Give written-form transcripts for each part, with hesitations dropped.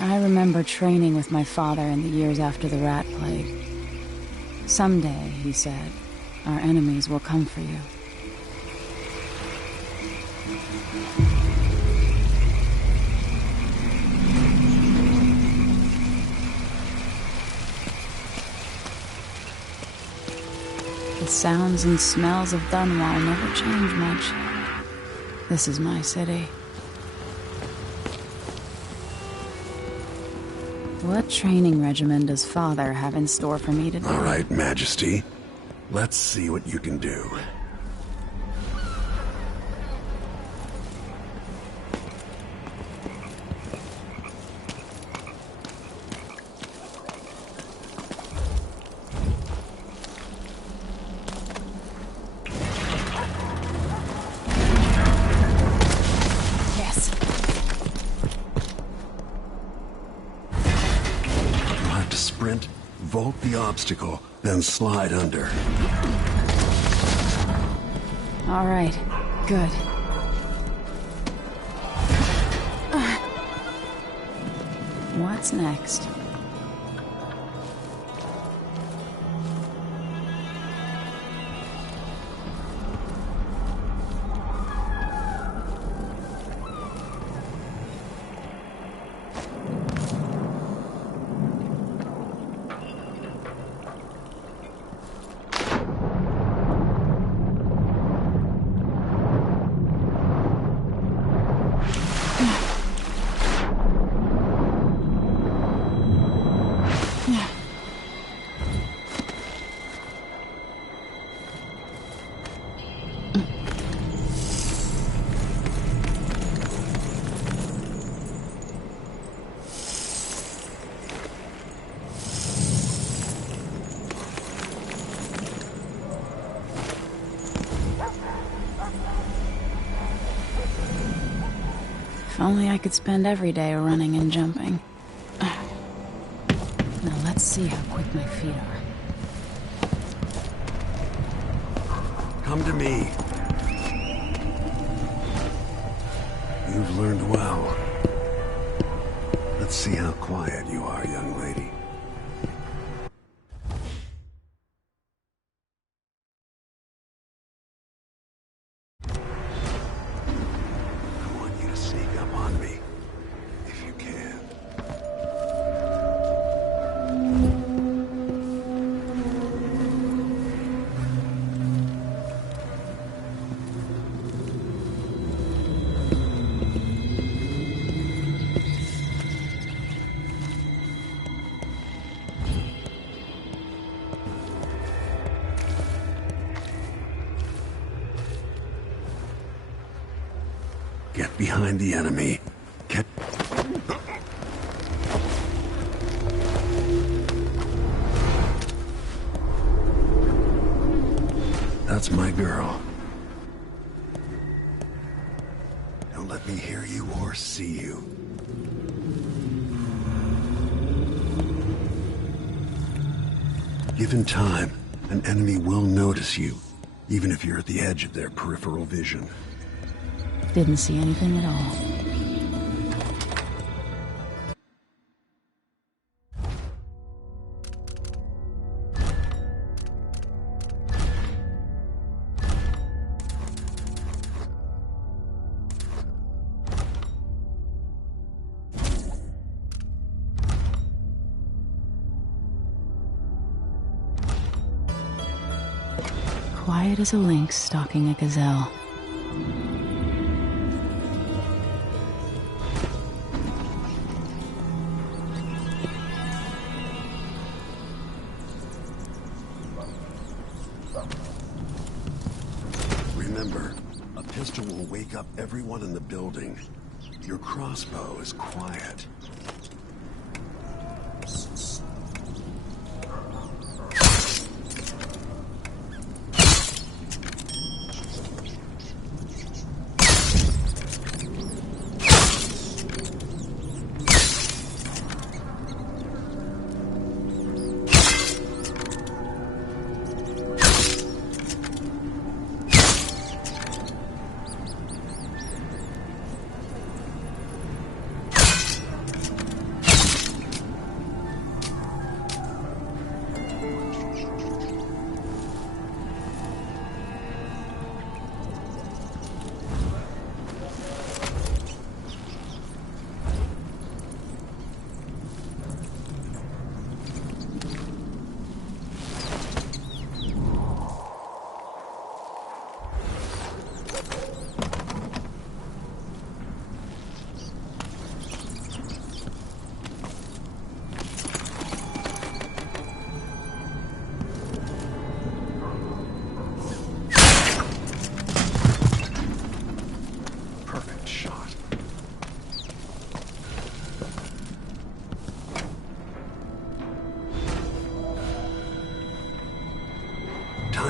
I remember training with my father in the years after the rat plague. Someday, he said, our enemies will come for you. The sounds and smells of Dunwall never change much. This is my city. What training regimen does Father have in store for me today? All right, Majesty. Let's see what you can do. Vault the obstacle, then slide under. All right, good. What's next? If only I could spend every day running and jumping. Now let's see how quick my feet are. Come to me. You've learned well. Let's see how quiet you are, young lady. Get behind the enemy. Get... That's my girl. Don't let me hear you or see you. Given time, an enemy will notice you, even if you're at the edge of their peripheral vision. Didn't see anything at all. Quiet as a lynx stalking a gazelle. Remember, a pistol will wake up everyone in the building. Your crossbow is quiet.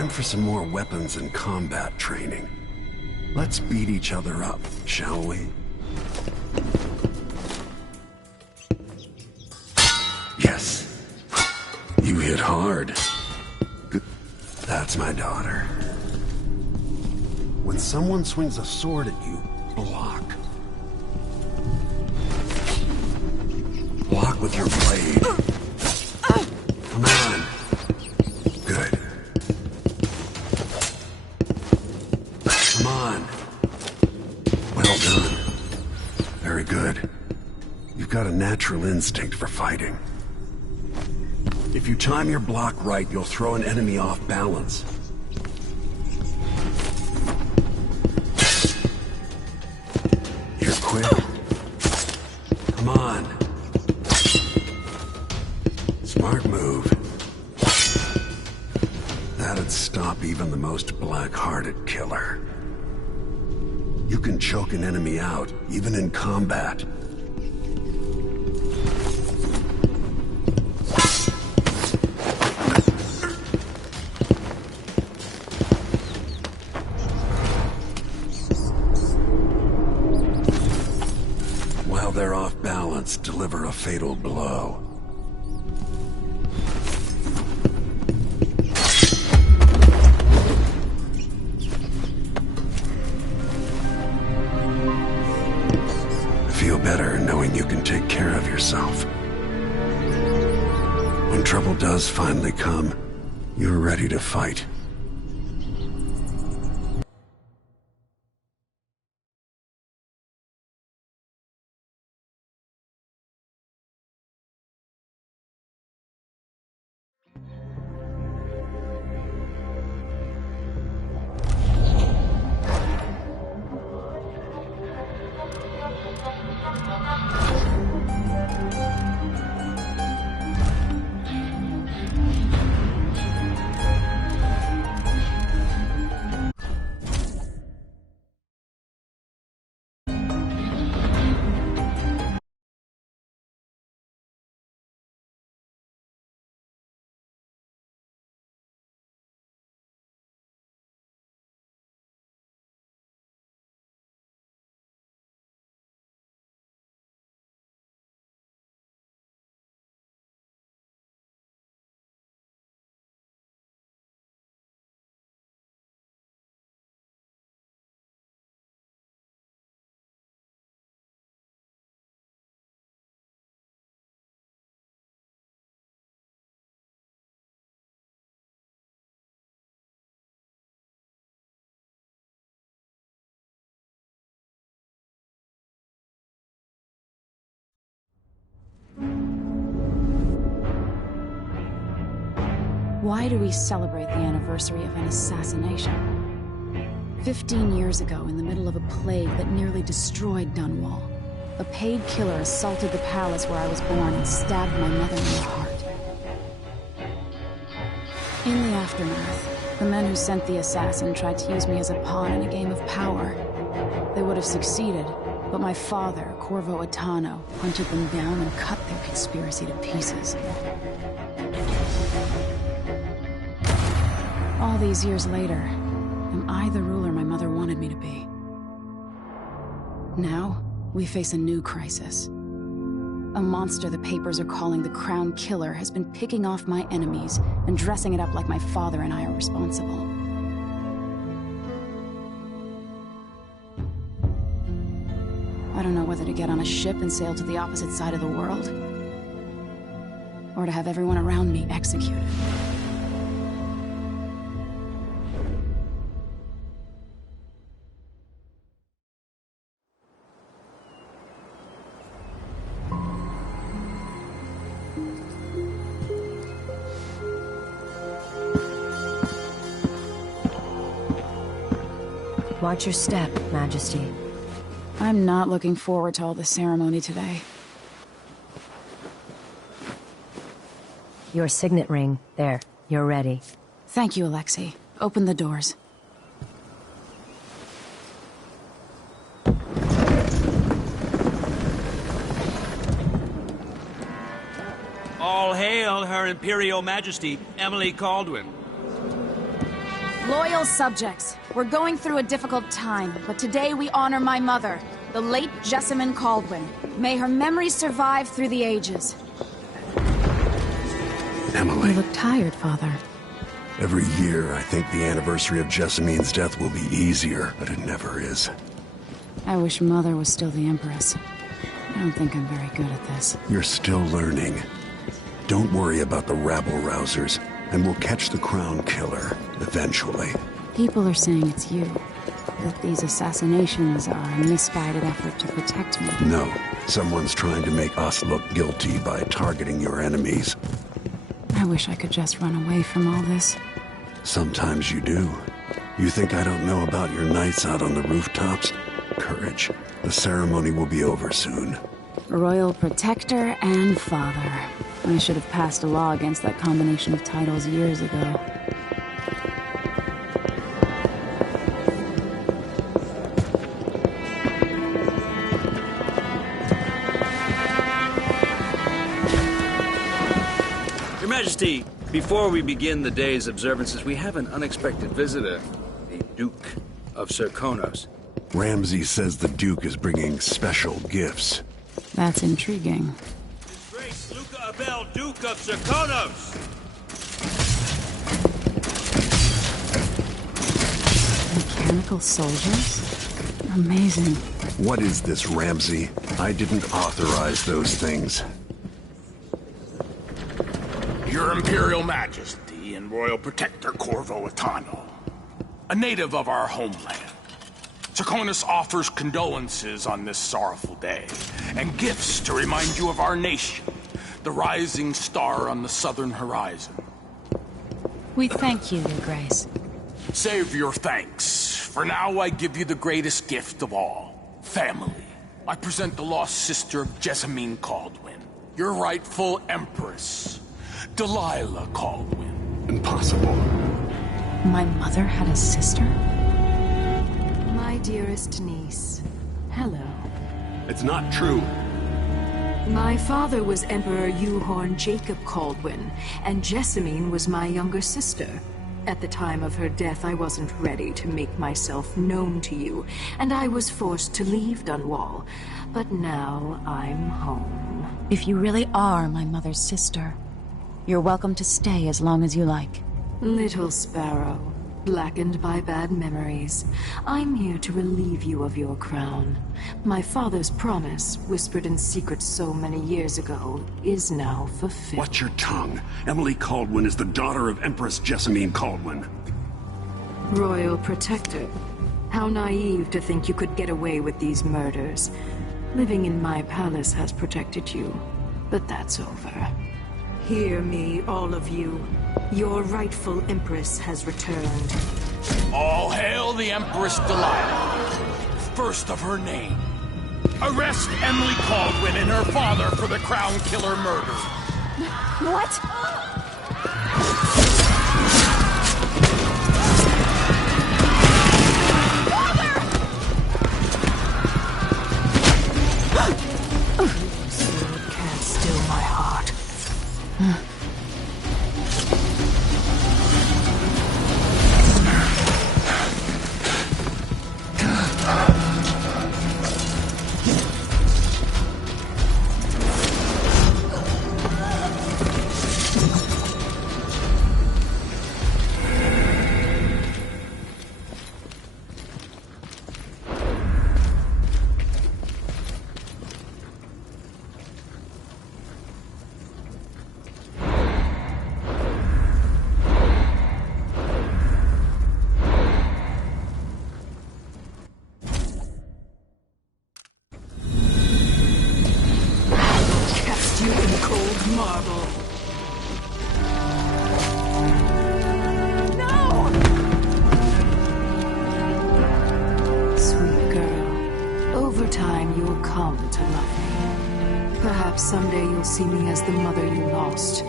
Time for some more weapons and combat training. Let's beat each other up, shall we? Yes. You hit hard. Good. That's my daughter. When someone swings a sword at you, block. Block with your blade. Come on. Good. Come on. Well done. Very good. You've got a natural instinct for fighting. If you time your block right, you'll throw an enemy off balance. You're quick. Come on. Smart move. That'd stop even the most black-hearted killer. You can choke an enemy out, even in combat. While they're off balance, deliver a fatal blow. Feel better knowing you can take care of yourself. When trouble does finally come, you're ready to fight. Why do we celebrate the anniversary of an assassination? 15 years ago, in the middle of a plague that nearly destroyed Dunwall, a paid killer assaulted the palace where I was born and stabbed my mother in the heart. In the aftermath, the men who sent the assassin tried to use me as a pawn in a game of power. They would have succeeded, but my father, Corvo Atano, hunted them down and cut their conspiracy to pieces. All these years later, am I the ruler my mother wanted me to be? Now, we face a new crisis. A monster the papers are calling the Crown Killer has been picking off my enemies and dressing it up like my father and I are responsible. I don't know whether to get on a ship and sail to the opposite side of the world, or to have everyone around me executed. Watch your step, Majesty. I'm not looking forward to all the ceremony today. Your signet ring. There. You're ready. Thank you, Alexei. Open the doors. All hail Her Imperial Majesty, Emily Caldwin. Loyal subjects, we're going through a difficult time, but today we honor my mother, the late Jessamine Caldwin. May her memory survive through the ages. Emily. You look tired, Father. Every year, I think the anniversary of Jessamine's death will be easier, but it never is. I wish Mother was still the Empress. I don't think I'm very good at this. You're still learning. Don't worry about the rabble-rousers, and we'll catch the Crown Killer, eventually. People are saying it's you. That these assassinations are a misguided effort to protect me. No. Someone's trying to make us look guilty by targeting your enemies. I wish I could just run away from all this. Sometimes you do. You think I don't know about your nights out on the rooftops? Courage. The ceremony will be over soon. Royal Protector and Father. I should have passed a law against that combination of titles years ago. Your Majesty, before we begin the day's observances, we have an unexpected visitor, the Duke of Serkonos. Ramsay says the Duke is bringing special gifts. That's intriguing. His Grace Luca Abel, Duke of Serkonos! Mechanical soldiers? Amazing. What is this, Ramsay? I didn't authorize those things. Your Imperial Majesty and Royal Protector Corvo Atano, a native of our homeland. Serkonos offers condolences on this sorrowful day, and gifts to remind you of our nation, the rising star on the southern horizon. We thank you, Your Grace. Save your thanks. For now, I give you the greatest gift of all, family. I present the lost sister of Jessamine Caldwin, your rightful Empress, Delilah Caldwin. Impossible. My mother had a sister? My dearest niece, hello. It's not true. My father was Emperor Euhorn Jacob Caldwin, and Jessamine was my younger sister. At the time of her death, I wasn't ready to make myself known to you, and I was forced to leave Dunwall. But now I'm home. If you really are my mother's sister, you're welcome to stay as long as you like. Little sparrow, blackened by bad memories, I'm here to relieve you of your crown. My father's promise, whispered in secret so many years ago, is now fulfilled. Watch your tongue. Emily Caldwin is the daughter of Empress Jessamine Caldwin. Royal Protector, how naive to think you could get away with these murders. Living in my palace has protected you, but that's over. Hear me, all of you. Your rightful Empress has returned. All hail the Empress Delilah, first of her name. Arrest Emily Caldwin and her father for the Crown Killer murder. What? Sword can't still my heart. Cast you in cold marble. No! Sweet girl, over time you'll come to love me. Perhaps someday you'll see me as the mother you lost.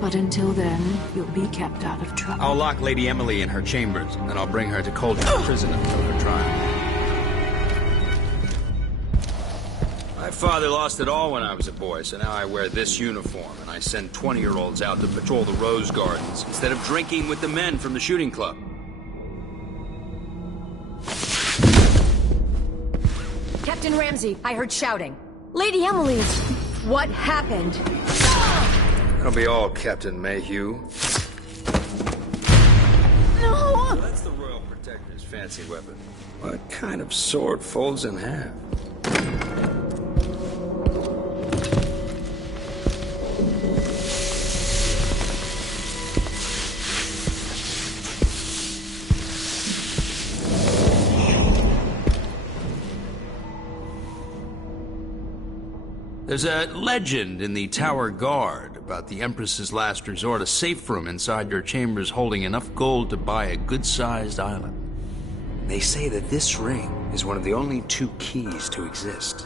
But until then, you'll be kept out of trouble. I'll lock Lady Emily in her chambers, and then I'll bring her to Cauldron Prison until her trial. My father lost it all when I was a boy, so now I wear this uniform, and I send 20-year-olds out to patrol the rose gardens instead of drinking with the men from the shooting club. Captain Ramsey, I heard shouting. Lady Emily, what happened? That'll be all, Captain Mayhew. No! So that's the Royal Protector's fancy weapon. What kind of sword folds in half? There's a legend in the Tower Guard about the Empress's last resort, a safe room inside your chambers holding enough gold to buy a good-sized island. They say that this ring is one of the only 2 keys to exist.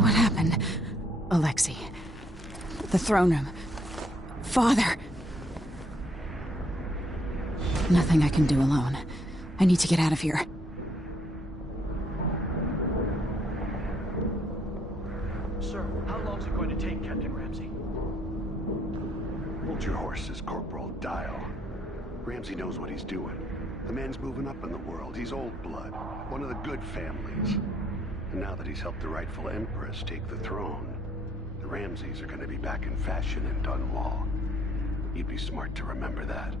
What happened? Alexei. The throne room. Father. Nothing I can do alone. I need to get out of here. Sir, how long is it going to take, Captain Ramsey? Hold your horses, Corporal Dial. Ramsey knows what he's doing. The man's moving up in the world. He's old blood. One of the good families. And now that he's helped the rightful Empress take the throne, the Ramseys are going to be back in fashion in Dunwall. You'd be smart to remember that.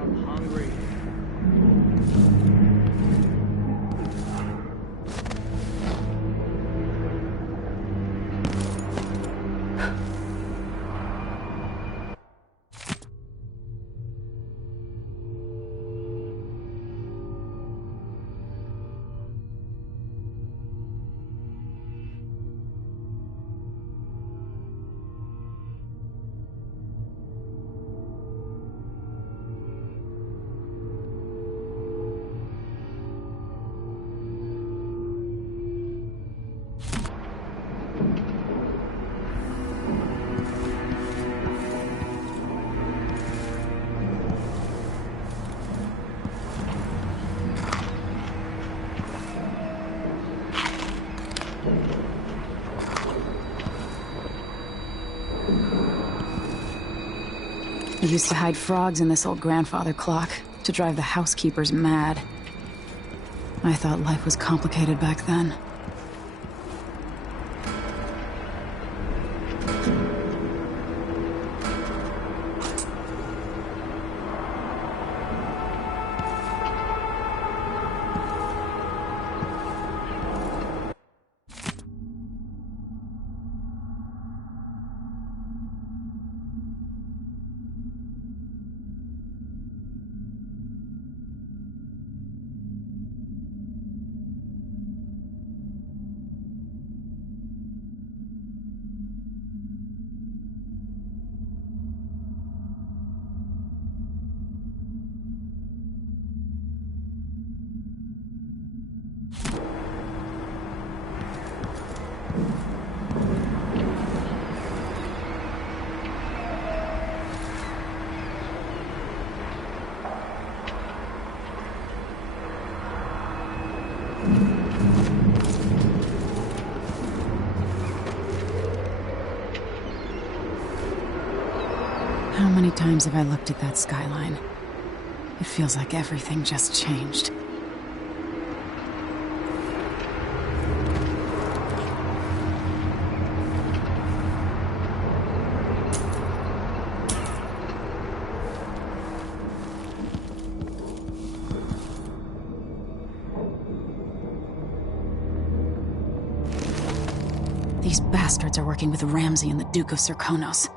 I'm hungry. I used to hide frogs in this old grandfather clock to drive the housekeepers mad. I thought life was complicated back then. How many times have I looked at that skyline? It feels like everything just changed. These bastards are working with Ramsey and the Duke of Serkonos.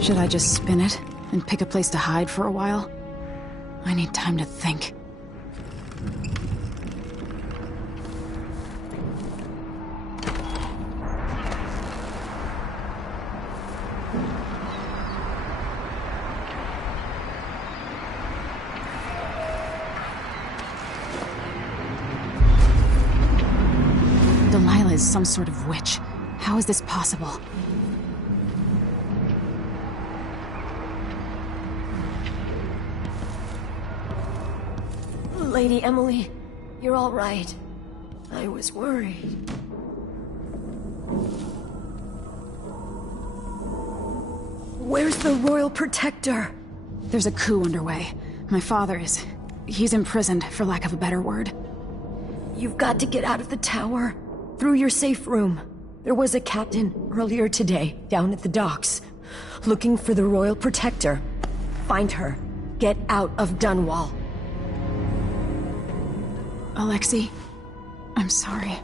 Should I just spin it and pick a place to hide for a while? I need time to think. Delilah is some sort of witch. How is this possible? Lady Emily, you're all right. I was worried. Where's the Royal Protector? There's a coup underway. My father is... he's imprisoned, for lack of a better word. You've got to get out of the tower. Through your safe room. There was a captain earlier today, down at the docks, looking for the Royal Protector. Find her. Get out of Dunwall. Alexei, I'm sorry.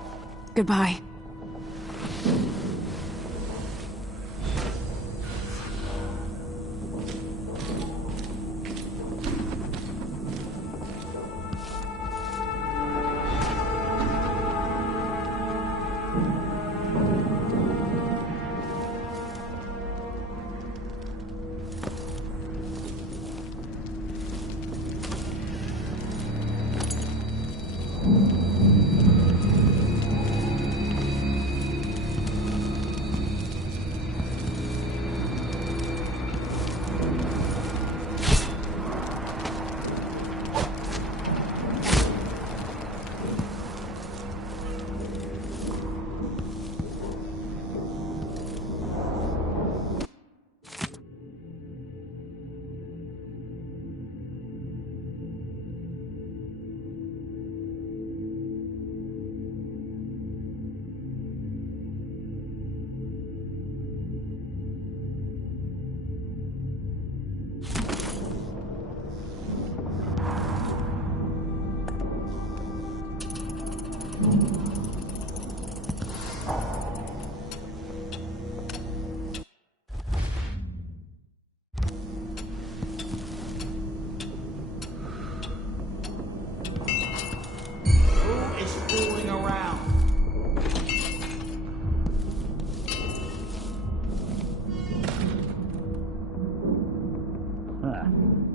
Goodbye.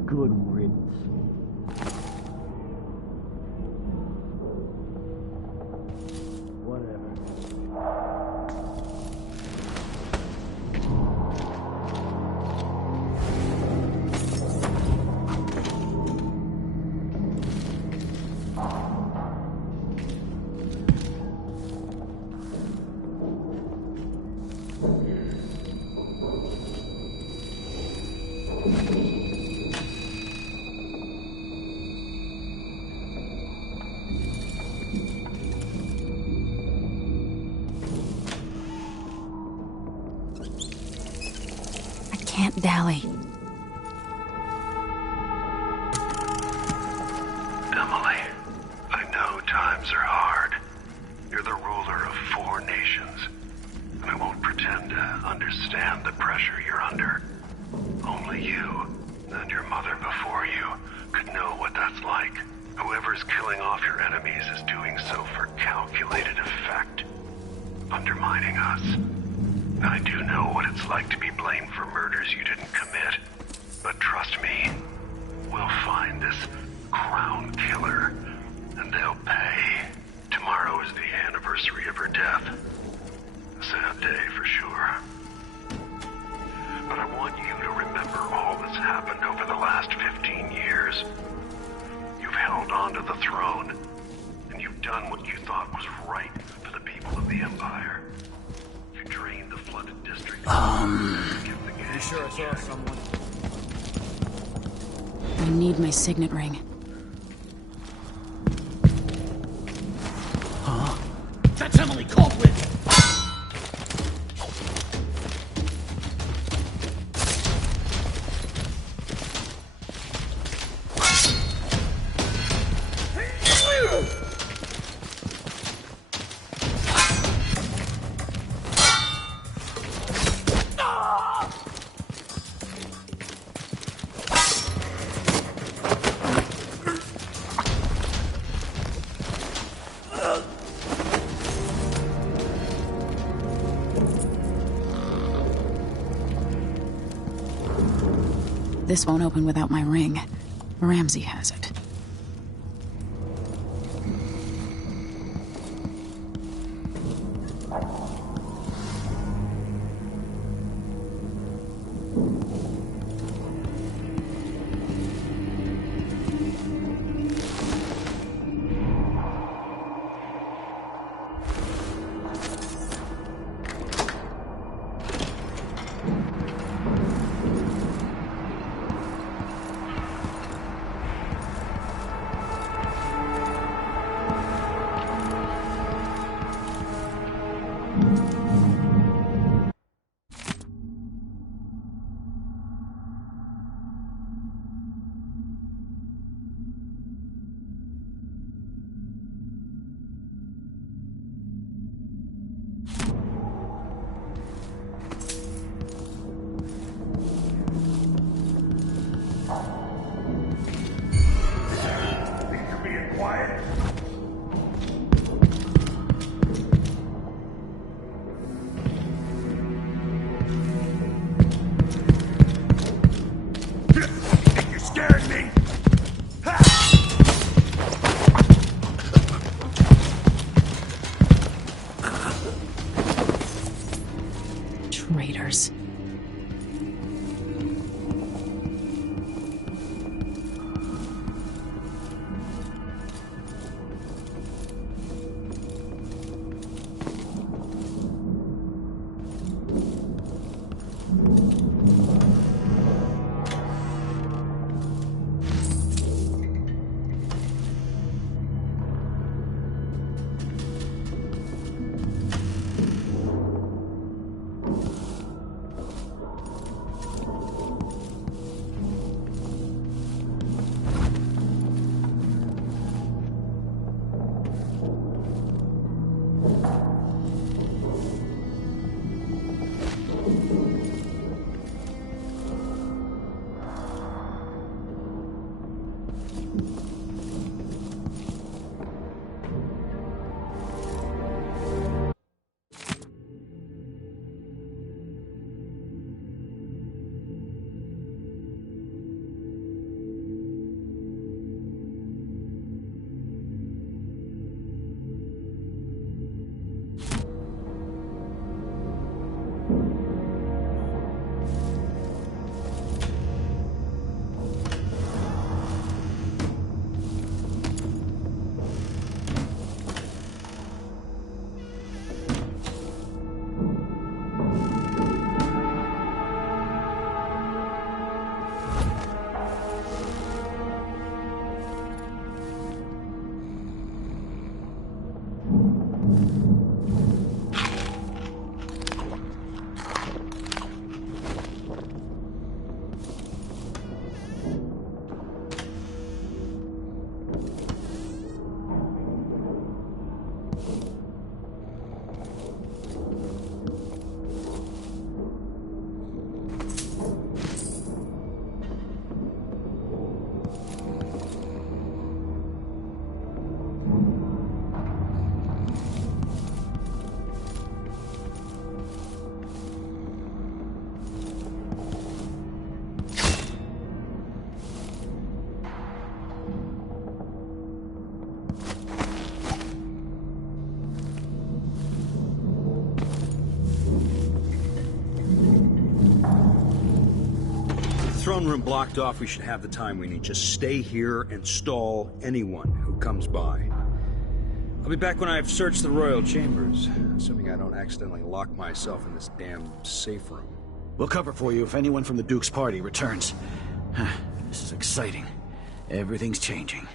Good riddance. Whatever. Can't dally. Emily, I know times are hard. You're the ruler of 4 nations, and I won't pretend to understand the pressure you're under. Only you, and your mother before you, could know what that's like. Whoever's killing off your enemies is doing so for calculated effect, undermining us. I do know what it's like to be blamed for murders you didn't commit. But trust me, we'll find this crown killer, and they'll pay. Tomorrow is the anniversary of her death. A sad day for sure. But I want you to remember all that's happened over the last 15 years. You've held on to the throne, and you've done what you thought was right for the people of the Empire. You drained the flooded district. You sure I saw someone? I need my signet ring. That's Emily Caldwell! this won't open without my ring. Ramsey has it. Traitors. Throne room blocked off, we should have the time we need. Just stay here and stall anyone who comes by. I'll be back when I've searched the royal chambers, assuming I don't accidentally lock myself in this damn safe room. We'll cover for you if anyone from the Duke's party returns. This is exciting. Everything's changing.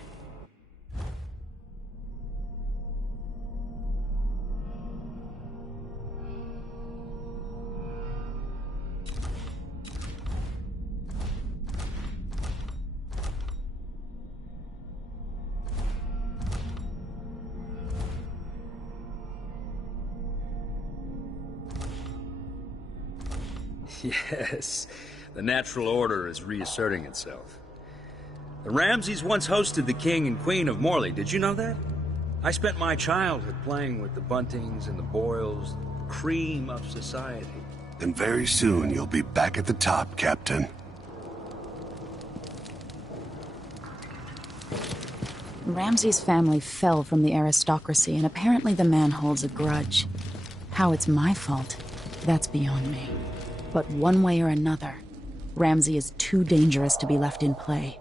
Yes, the natural order is reasserting itself. The Ramseys once hosted the King and Queen of Morley, did you know that? I spent my childhood playing with the Buntings and the Boyles, cream of society. And very soon you'll be back at the top, Captain. Ramsay's family fell from the aristocracy, and apparently the man holds a grudge. How it's my fault, that's beyond me. But one way or another, Ramsay is too dangerous to be left in play.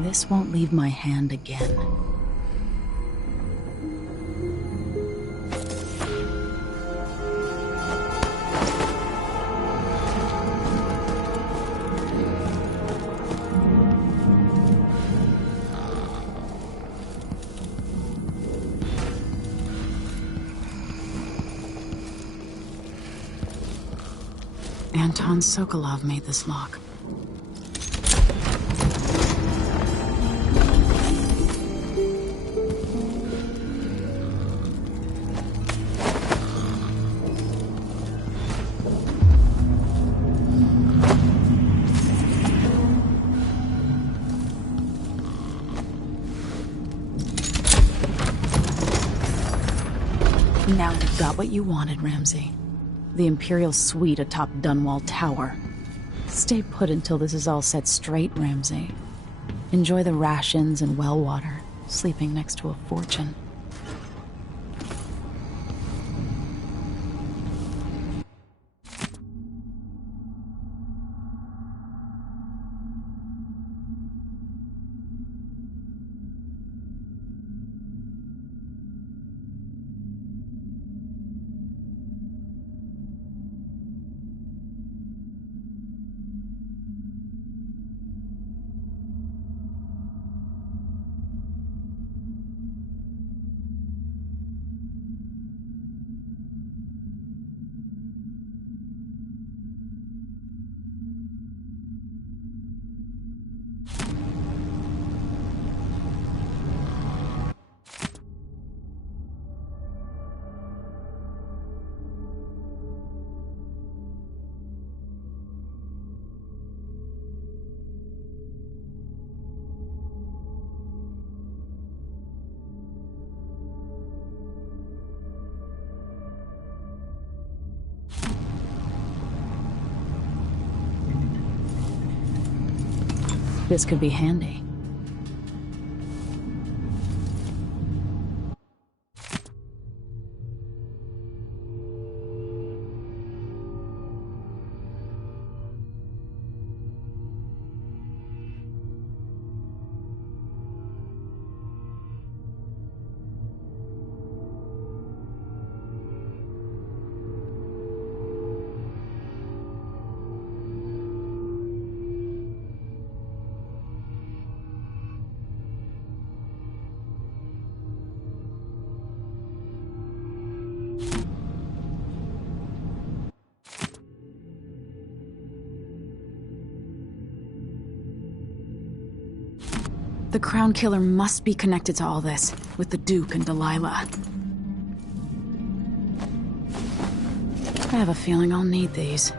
This won't leave my hand again. Anton Sokolov made this lock. Now you've got what you wanted, Ramsay. The Imperial suite atop Dunwall Tower. Stay put until this is all set straight, Ramsay. Enjoy the rations and well water, sleeping next to a fortune. This could be handy. The Crown Killer must be connected to all this, with the Duke and Delilah. I have a feeling I'll need these.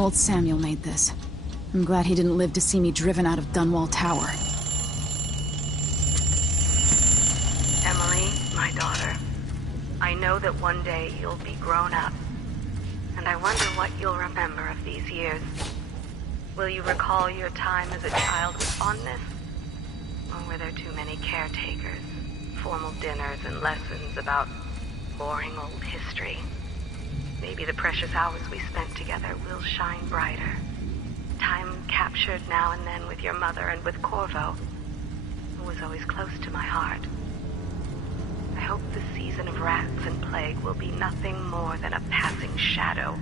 Old Samuel made this. I'm glad he didn't live to see me driven out of Dunwall Tower. Emily, my daughter, I know that one day you'll be grown up, and I wonder what you'll remember of these years. Will you recall your time as a child with fondness? Or were there too many caretakers, formal dinners and lessons about boring old history? Maybe the precious hours we spent together will shine brighter. Time captured now and then with your mother and with Corvo, who was always close to my heart. I hope the season of rats and plague will be nothing more than a passing shadow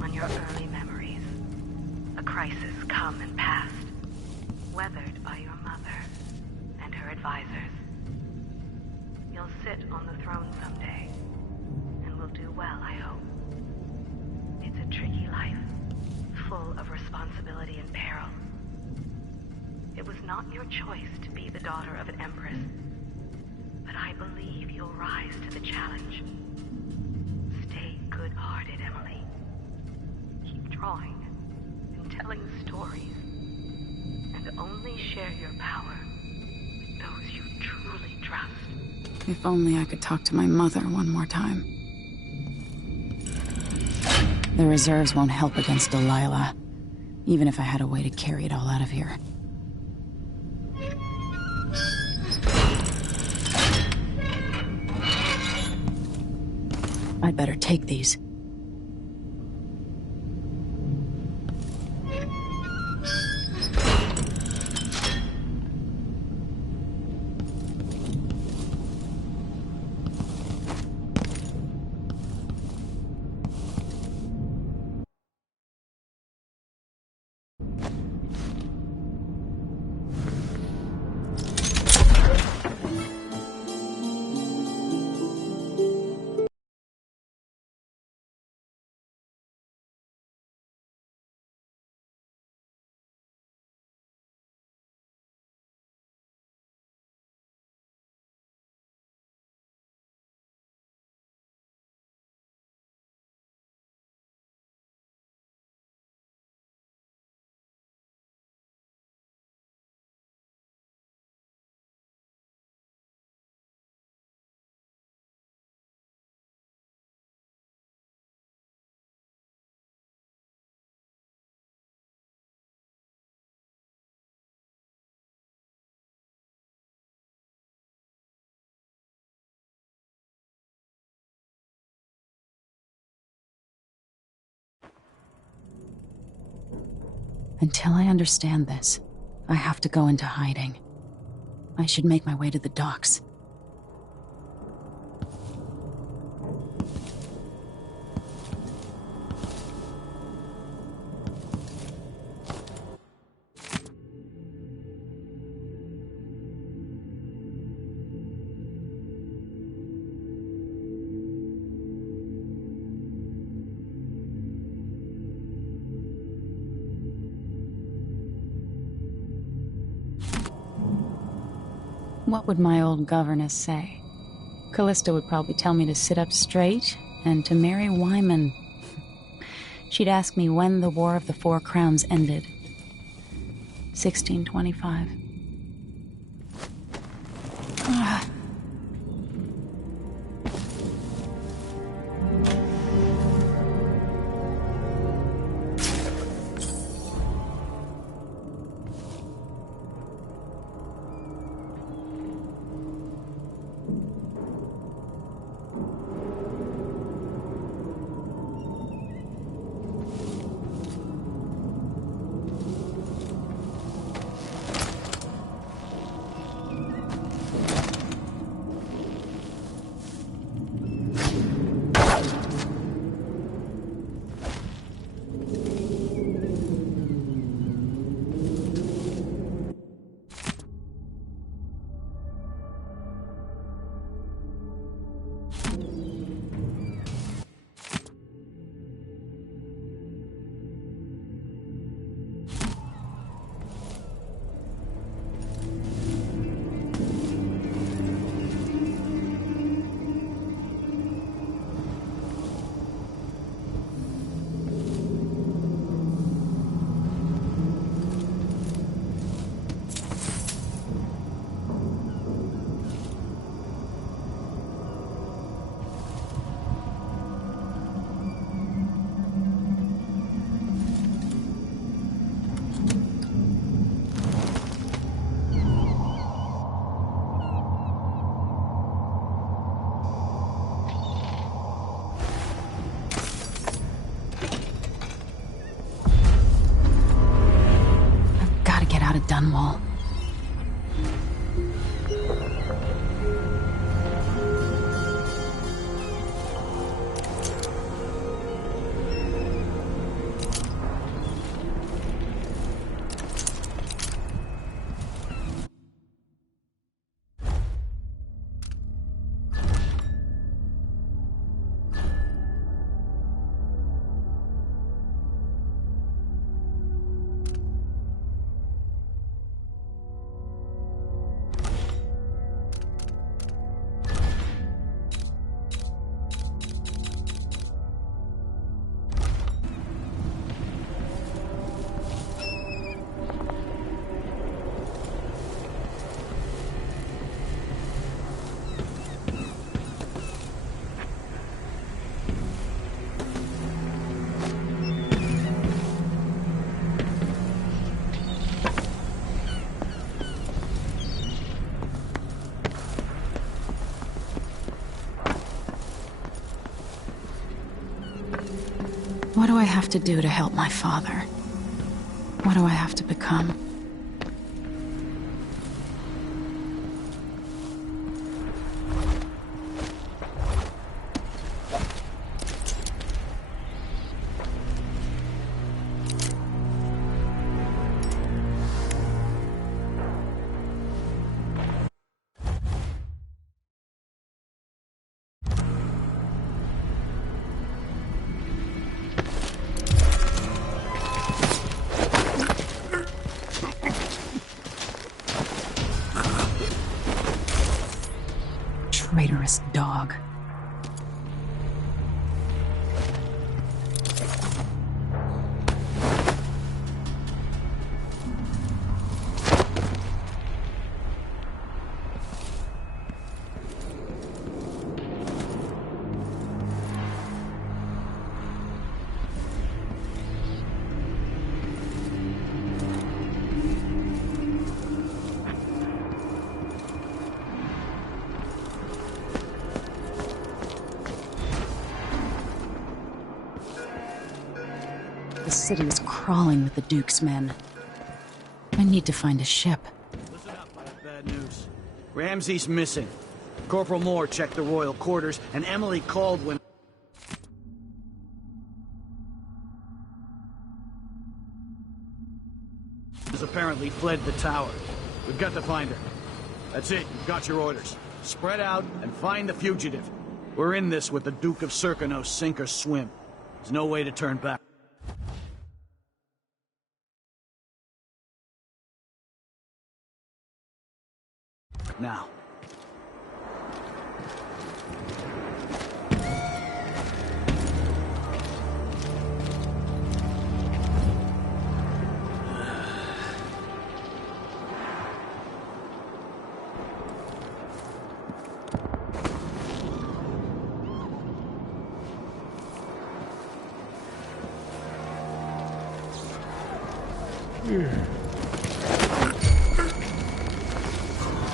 on your early memories. A crisis come and past, weathered by your mother and her advisors. You'll sit on the throne someday, and will do well, I hope. It's a tricky life, full of responsibility and peril. It was not your choice to be the daughter of an empress, but I believe you'll rise to the challenge. Stay good-hearted, Emily. Keep drawing and telling stories, and only share your power with those you truly trust. If only I could talk to my mother one more time. The reserves won't help against Delilah, even if I had a way to carry it all out of here. I'd better take these. Until I understand this, I have to go into hiding. I should make my way to the docks. What would my old governess say? Callista would probably tell me to sit up straight and to marry Wyman. She'd ask me when the War of the Four Crowns ended. 1625. What do I have to do to help my father? What do I have to become? Traitorous dog. The city is crawling with the Duke's men. I need to find a ship. Listen up, I have bad news. Ramsey's missing. Corporal Moore checked the royal quarters, and Emily Caldwin has apparently fled the tower. We've got to find her. That's it, you've got your orders. Spread out and find the fugitive. We're in this with the Duke of Serkonos, sink or swim. There's no way to turn back. Now.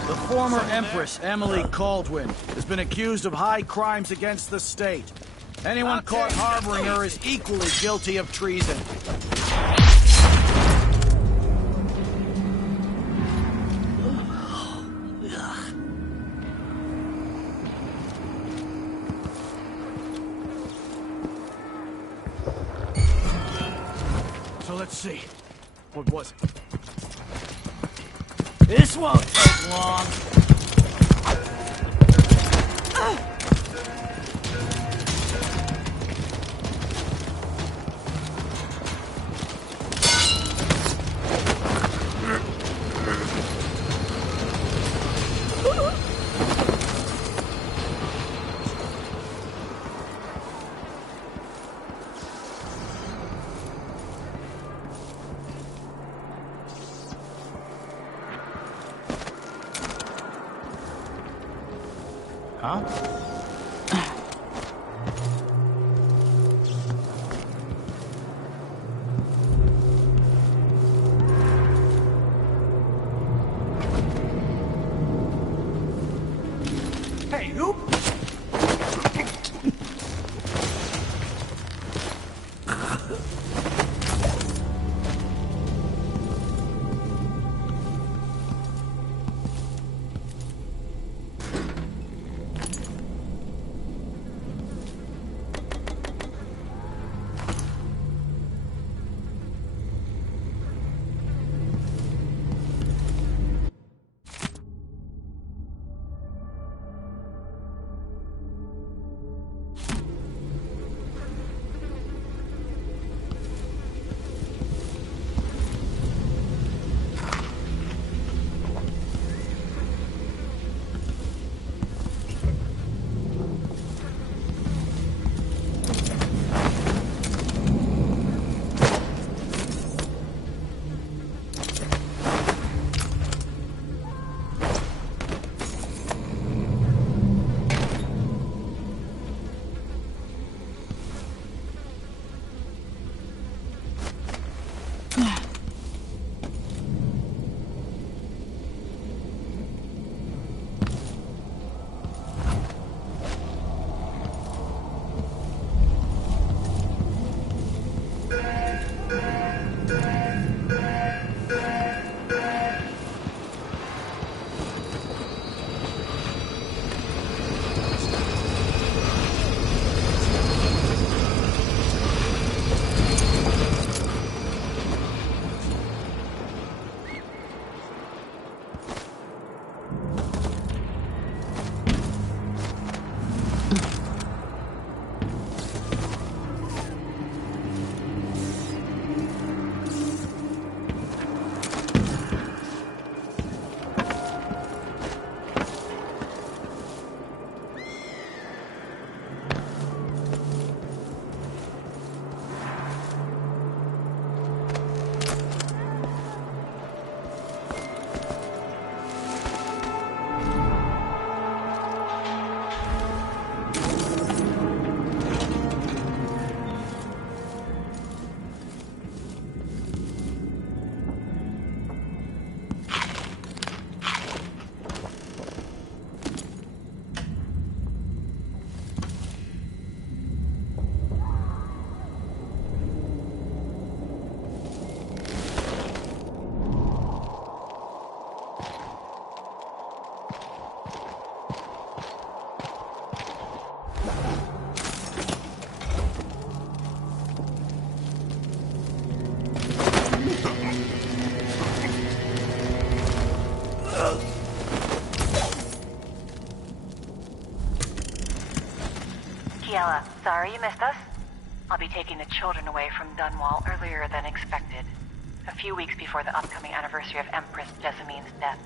The former Empress, Emily Caldwin, has been accused of high crimes against the state. Anyone caught harboring her is equally guilty of treason. So let's see. What was it? This won't take long. Huh? Hey, you! Kiela, sorry you missed us. I'll be taking the children away from Dunwall earlier than expected. A few weeks before the upcoming anniversary of Empress Jessamine's death.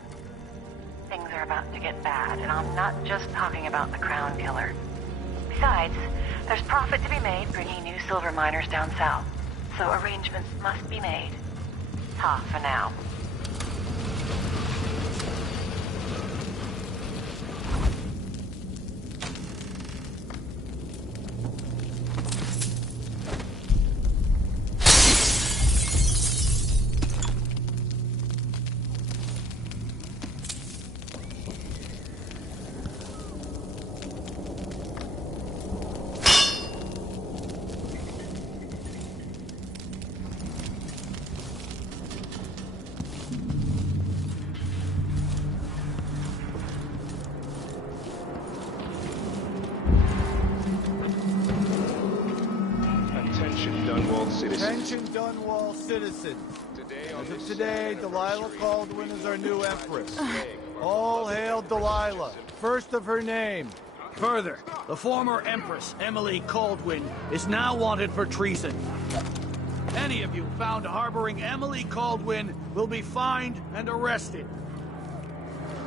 Things are about to get bad, and I'm not just talking about the Crown Killer. Besides, there's profit to be made bringing new silver miners down south, so arrangements must be made. Ta for now. Attention Dunwall citizens. As of today, Delilah Caldwin is our new Empress. All hail Delilah, first of her name. Further, the former Empress, Emily Caldwin, is now wanted for treason. Any of you found harboring Emily Caldwin will be fined and arrested.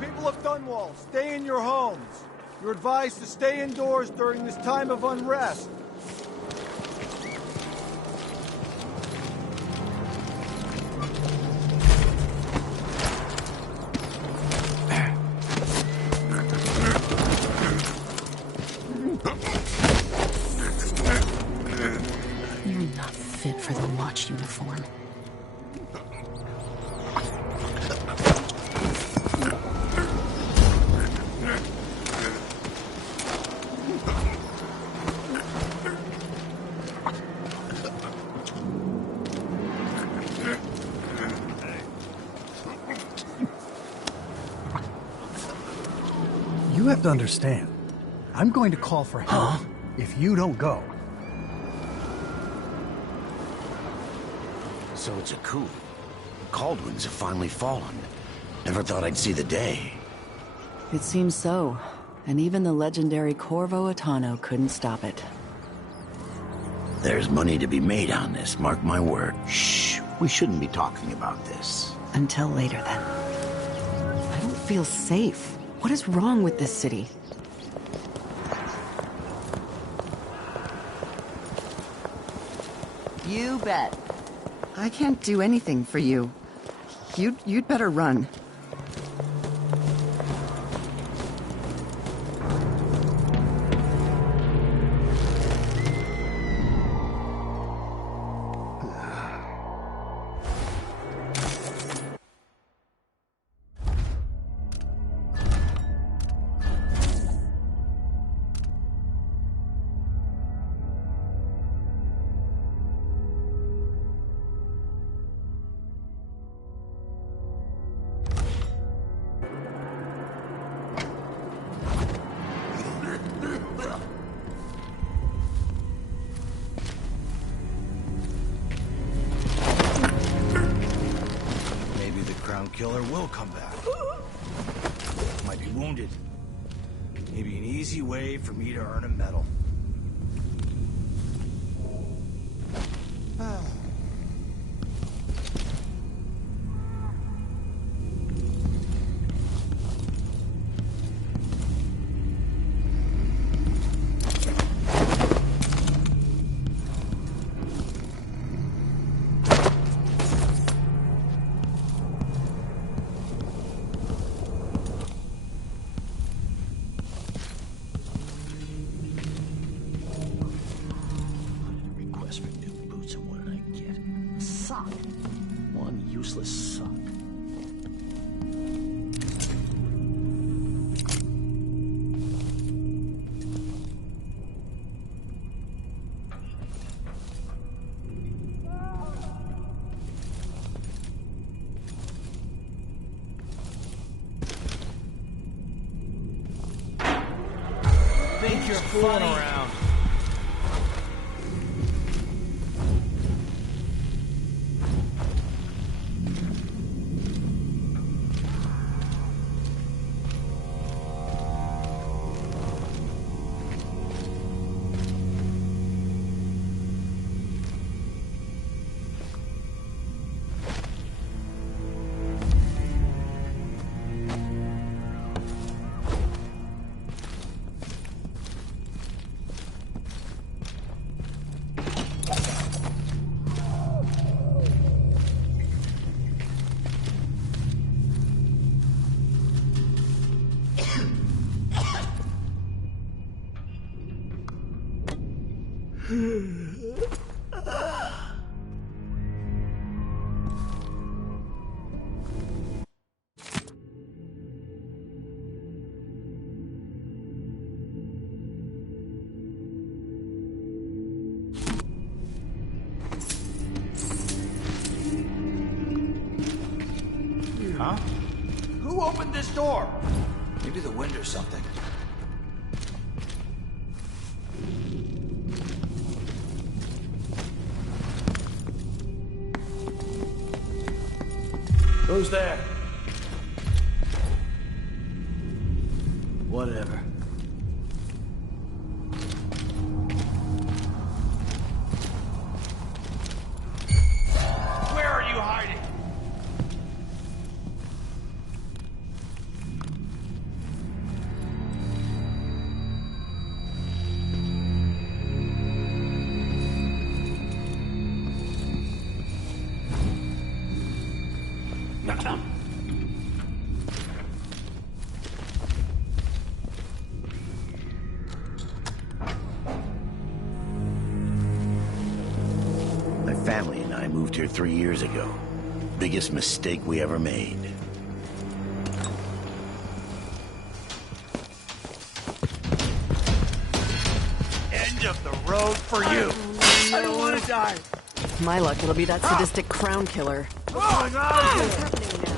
People of Dunwall, stay in your homes. You're advised to stay indoors during this time of unrest. Fit for the watch uniform. You have to understand. I'm going to call for help if you don't go. So it's a coup. Caldwins have finally fallen. Never thought I'd see the day. It seems so. And even the legendary Corvo Attano couldn't stop it. There's money to be made on this, mark my word. Shh, we shouldn't be talking about this. Until later, then. I don't feel safe. What is wrong with this city? You bet. I can't do anything for you. You'd better run. Killer will come back. wounded. Maybe an easy way for me to earn a medal. Useless sock. Think you're fooling around. Huh? Who opened this door? Maybe the wind or something. Who's there? Whatever. Where are you hiding? My family and I moved here 3 years ago. Biggest mistake we ever made. End of the road for you. I don't want to die. My luck, it'll be that sadistic crown killer. What's going on here? Happening now.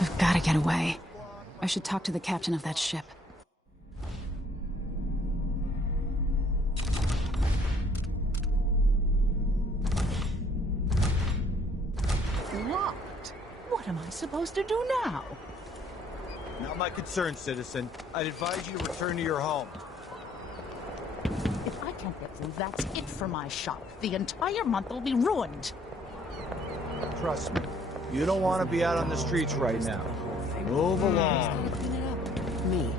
We've got to get away. I should talk to the captain of that ship. Locked. What am I supposed to do now? Not my concern, citizen. I'd advise you to return to your home. If I can't get through, that's it for my shop. The entire month will be ruined. Trust me. You don't want to be out on the streets right now. Move along. Me,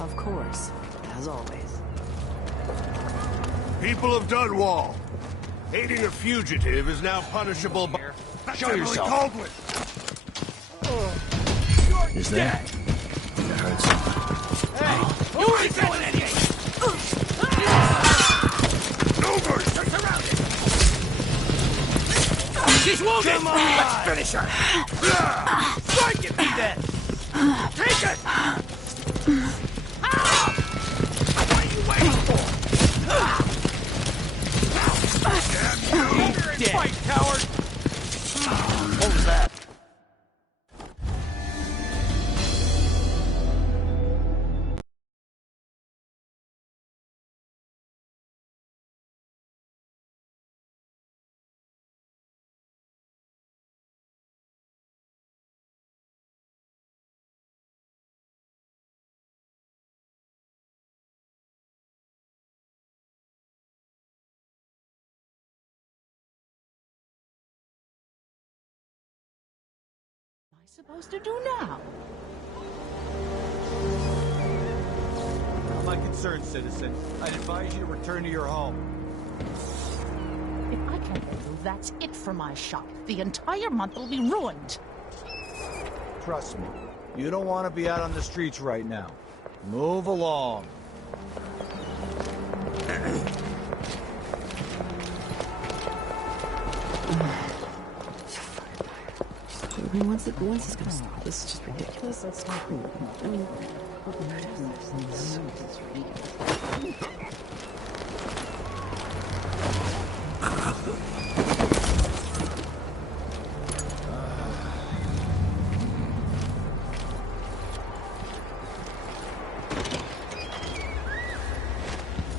of course, as always. People of Dunwall, aiding a fugitive is now punishable by... Show yourself. Caldwin. Is that? I heard something. Hey! Who are you going in here? Over! Surrounded! She's wounded! Come on! Let's finish her! Strike at me then! Take it! What are you waiting for? Damn you! Fight, coward! What was that? Supposed to do now? Not my concern, citizen. I'd advise you to return to your home. If I can't get through, that's it for my shop. The entire month will be ruined. Trust me. You don't want to be out on the streets right now. Move along. I mean, when's this gonna stop? This is just ridiculous. Let's stop. I mean,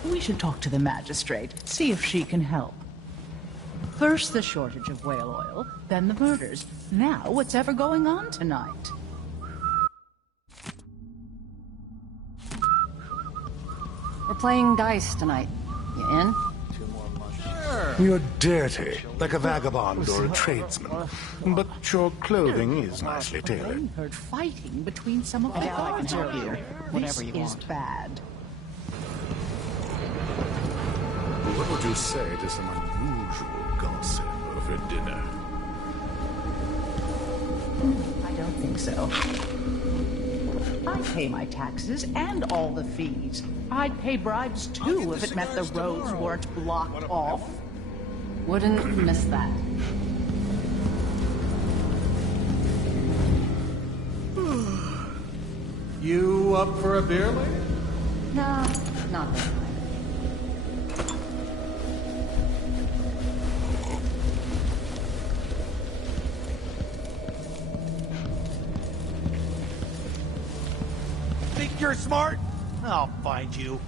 We should talk to the magistrate, see if she can help. First the shortage of whale oil, then the murders. Now what's ever going on tonight? We're playing dice tonight. You in? You're dirty, like a vagabond or a tradesman. But your clothing is nicely tailored. I heard fighting between some of the guards earlier. Whatever you This want. is bad. What would you say to some unusual gossip over dinner? I don't think so. I pay my taxes and all the fees. I'd pay bribes too if it meant the roads weren't blocked off. Wouldn't miss that. You up for a beer, lady? No, not this time. Think you're smart? I'll find you.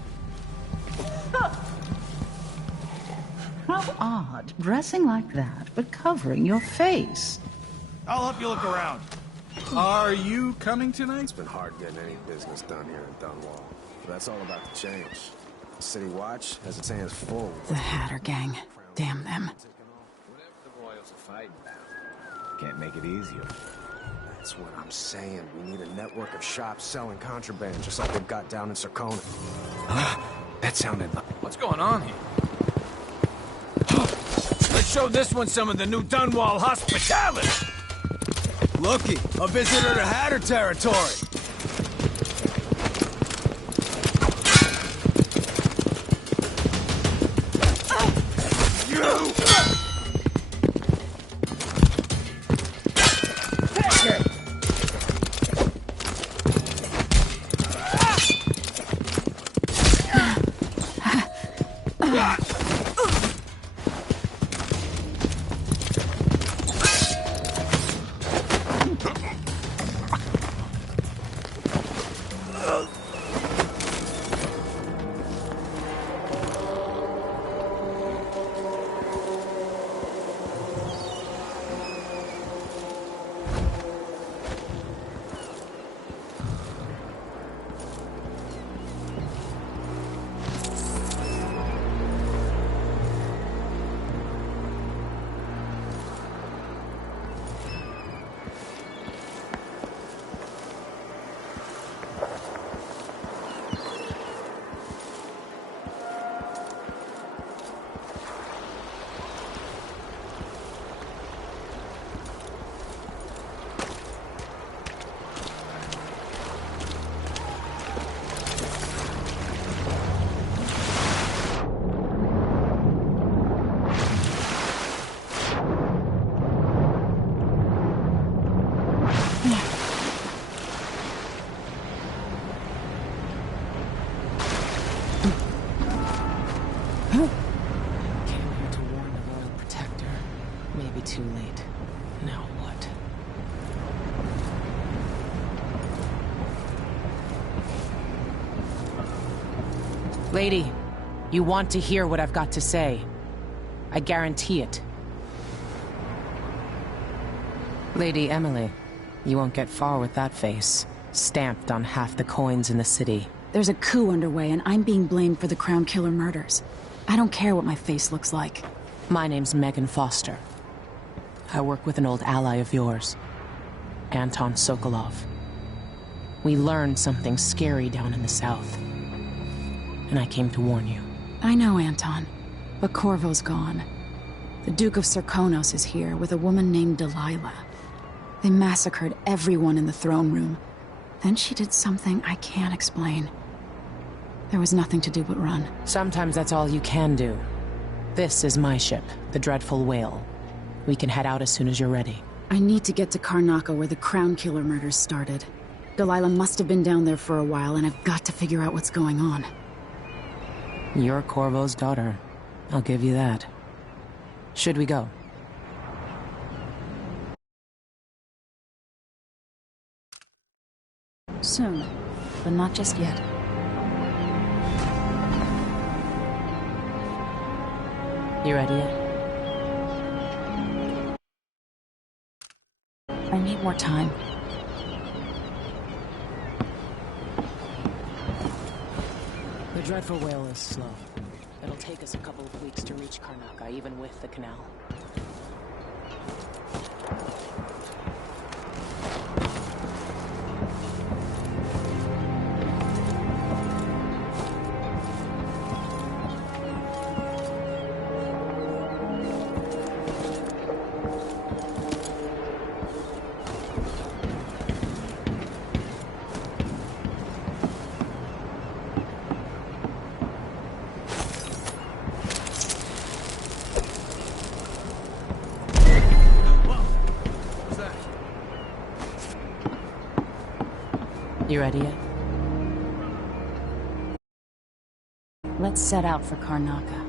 How odd, dressing like that, but covering your face. I'll help you look around. Are you coming tonight? It's been hard getting any business done here in Dunwall. But that's all about to change. The City Watch has its hands full. the Hatter gang. Damn them. Whatever the Royals are fighting now, can't make it easier. That's what I'm saying. We need a network of shops selling contraband, just like they've got down in Sarcona. That sounded like... What's going on here? Let's show this one some of the new Dunwall hospitality. Looky, a visitor to Hatter territory. Lady, you want to hear what I've got to say. I guarantee it. Lady Emily, you won't get far with that face, stamped on half the coins in the city. There's a coup underway, and I'm being blamed for the Crown Killer murders. I don't care what my face looks like. My name's Megan Foster. I work with an old ally of yours, Anton Sokolov. We learned something scary down in the south, and I came to warn you. I know, Anton, but Corvo's gone. The Duke of Serkonos is here with a woman named Delilah. They massacred everyone in the throne room. Then she did something I can't explain. There was nothing to do but run. Sometimes that's all you can do. This is my ship, the Dreadful Whale. We can head out as soon as you're ready. I need to get to Karnaca where the Crown Killer murders started. Delilah must have been down there for a while, and I've got to figure out what's going on. You're Corvo's daughter. I'll give you that. Should we go? Soon, but not just yet. You ready yet? I need more time. The Dreadful Whale is slow. It'll take us a couple of weeks to reach Karnaca, even with the canal. You ready yet? Let's set out for Karnaca.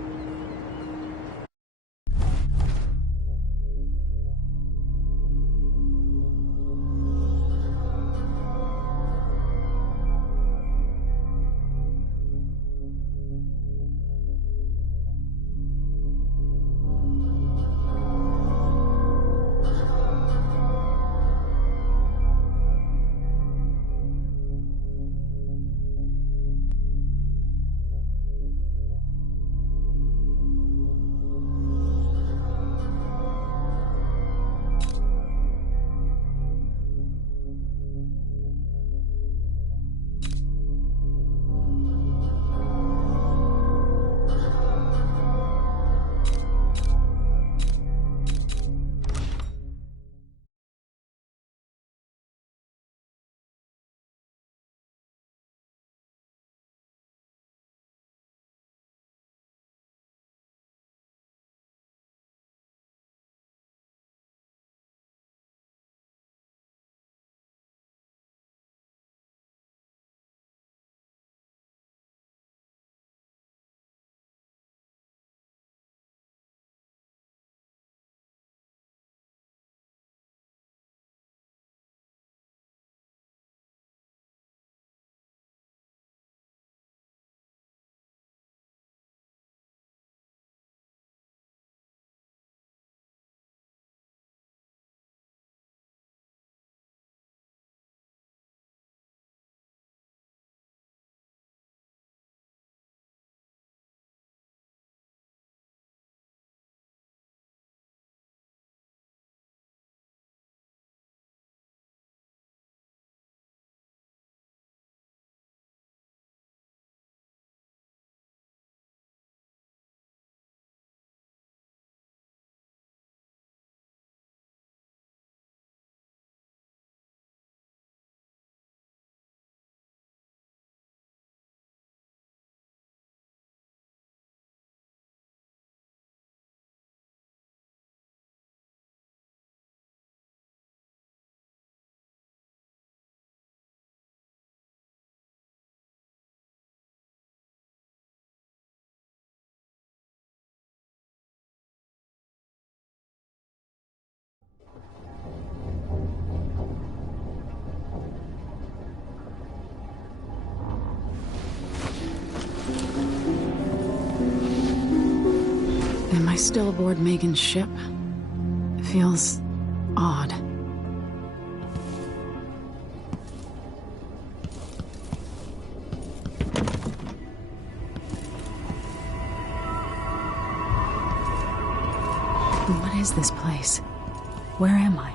Am I still aboard Megan's ship? It feels odd. What is this place? Where am I?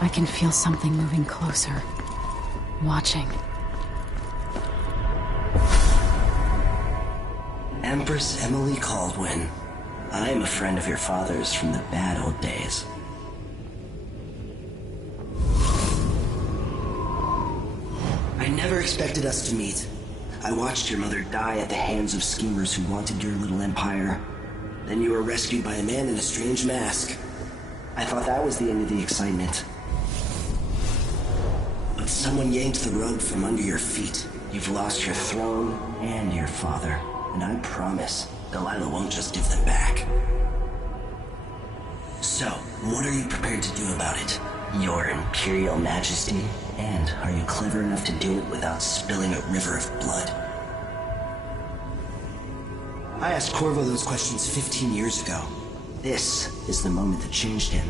I can feel something moving closer. Watching. Empress Emily Caldwin. I am a friend of your father's from the bad old days. I never expected us to meet. I watched your mother die at the hands of schemers who wanted your little empire. Then you were rescued by a man in a strange mask. I thought that was the end of the excitement. But someone yanked the rug from under your feet. You've lost your throne and your father. And I promise, Delilah won't just give them back. So, what are you prepared to do about it? Your Imperial Majesty? And are you clever enough to do it without spilling a river of blood? I asked Corvo those questions 15 years ago. This is the moment that changed him.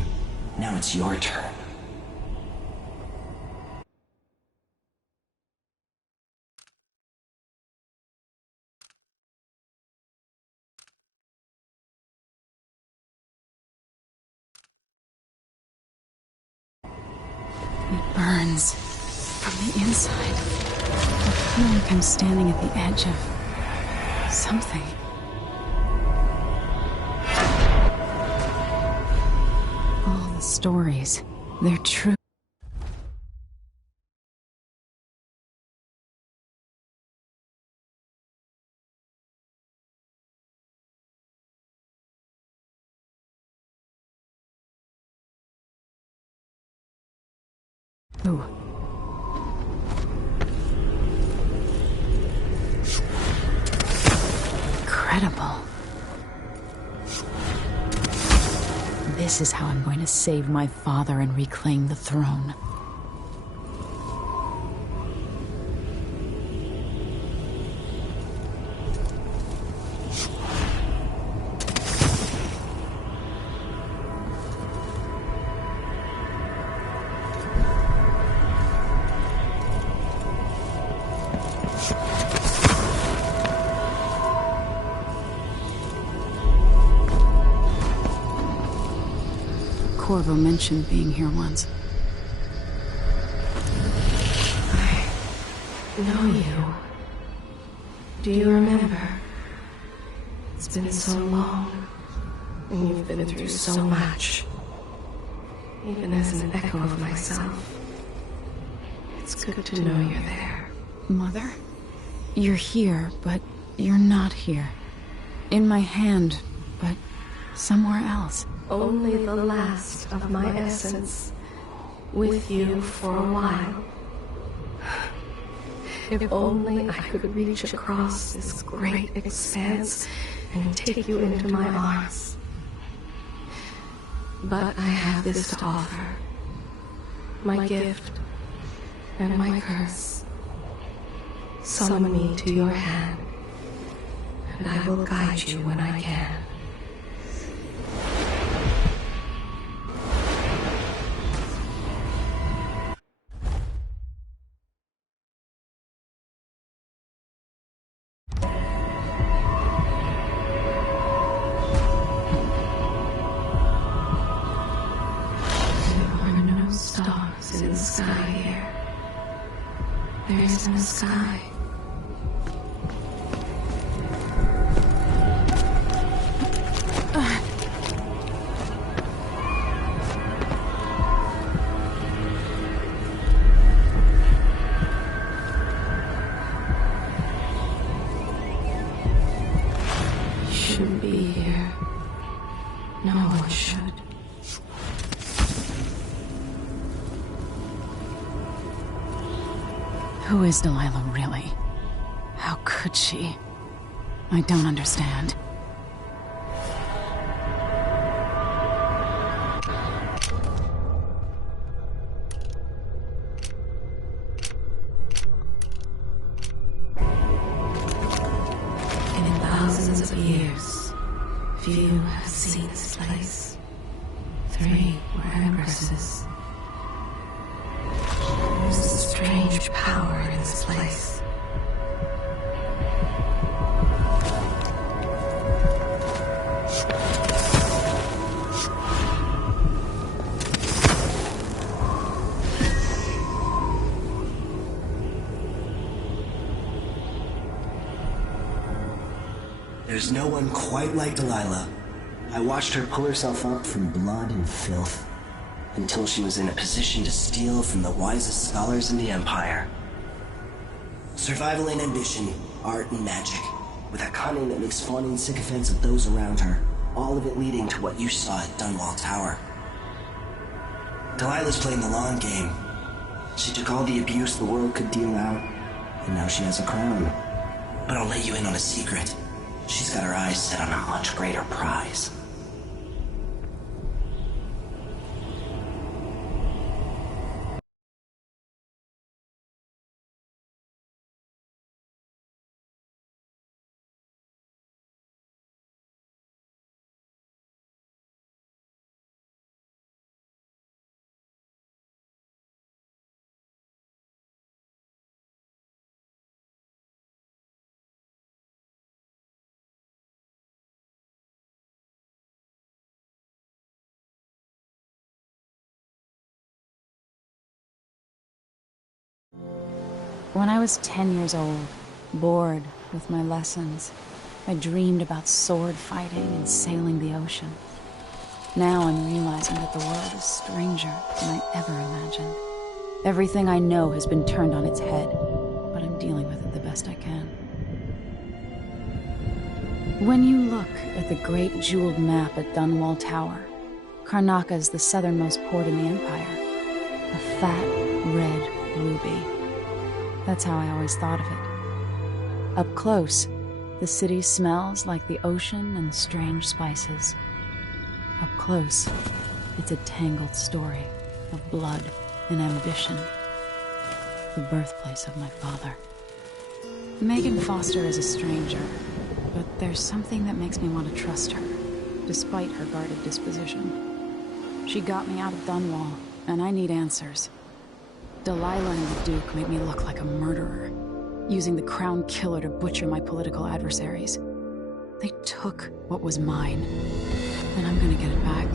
Now it's your turn. It burns from the inside. I feel like I'm standing at the edge of something. All the stories, they're true. Ooh. Incredible. This is how I'm going to save my father and reclaim the throne. Corvo mentioned being here once. I know you. Do you remember? It's been so long, and you've been through so much. Even as an echo of myself, it's good to know you're there. Mother? You're here, but you're not here. In my hand, but somewhere else. Only the last of my essence, with you for a while. If only I could reach across this great expanse and take you into my arms. But I have this to offer. My gift and my curse. Summon me to your hand, and I will guide you when I can. Stars. sky here. There isn't a sky. Shouldn't be here. No one should. Who is Delilah, really? How could she? I don't understand. In thousands of years, few have seen this place. 3 were Empresses. There's a strange power in this place. There's no one quite like Delilah. I watched her pull herself up from blood and filth, until she was in a position to steal from the wisest scholars in the Empire. Survival and ambition, art and magic, with a cunning that makes fawning sycophants of those around her, all of it leading to what you saw at Dunwall Tower. Delilah's playing the long game. She took all the abuse the world could deal out, and now she has a crown. But I'll let you in on a secret. She's got her eyes set on a much greater prize. When I was 10 years old, bored with my lessons, I dreamed about sword fighting and sailing the ocean. Now I'm realizing that the world is stranger than I ever imagined. Everything I know has been turned on its head, but I'm dealing with it the best I can. When you look at the great jeweled map at Dunwall Tower, Karnaca is the southernmost port in the Empire. A fat, red ruby. That's how I always thought of it. Up close, the city smells like the ocean and strange spices. Up close, it's a tangled story of blood and ambition. The birthplace of my father. Megan Foster is a stranger, but there's something that makes me want to trust her, despite her guarded disposition. She got me out of Dunwall, and I need answers. Delilah and the Duke made me look like a murderer, using the Crown Killer to butcher my political adversaries. They took what was mine, and I'm gonna get it back.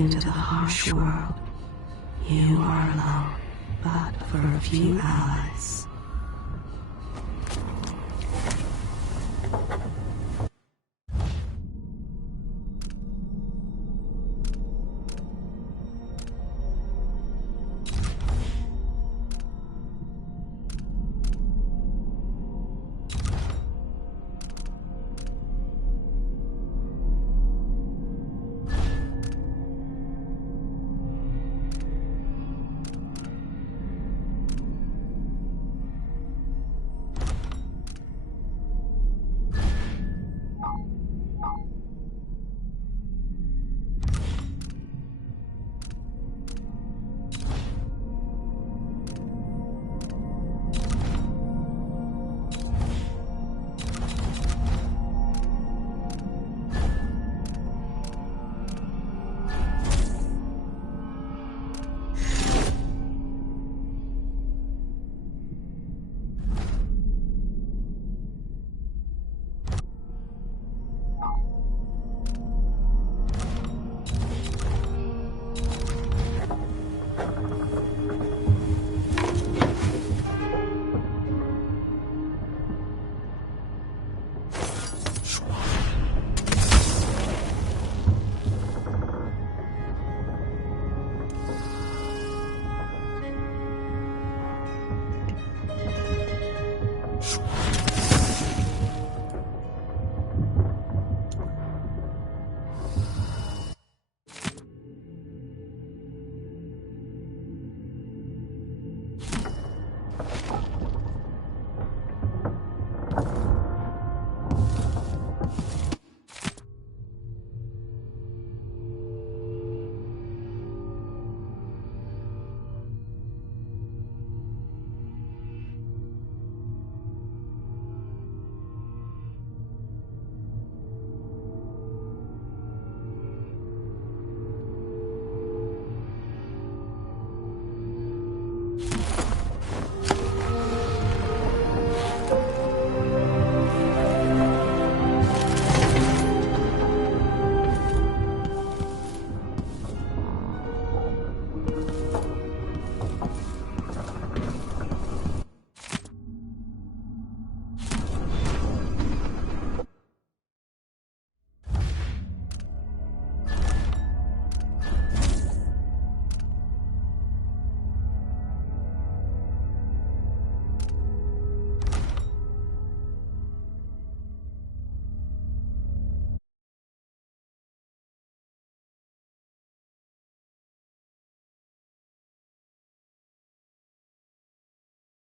into the harsh world. You are alone, but for a few allies.